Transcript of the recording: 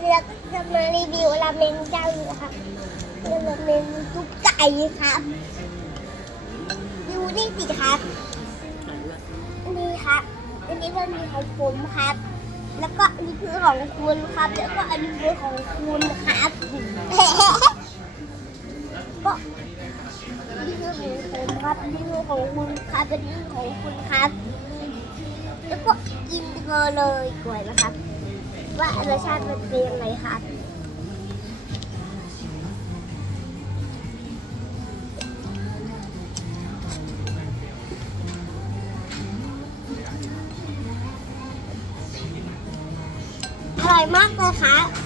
ไม่ได้จะมารีวิวราเมงเจ้าอยู่ครับเป็นราเมงซุปไก่ครับดูนี่สิครับนี่ครับอันนี้มันมีของผมครับ แล้วก็อันนี้คือของคุณครับ แล้วก็อันนี้คือของคุณครับก็นี่คือของผมครับนี่คือของคุณครับอันนี้ของคุณครับ แล้วก็กินเธอเลยก่อนนะครับ ว่ารสชาติมันเป็นยังไงครับอร่อยมากเลยค่ะ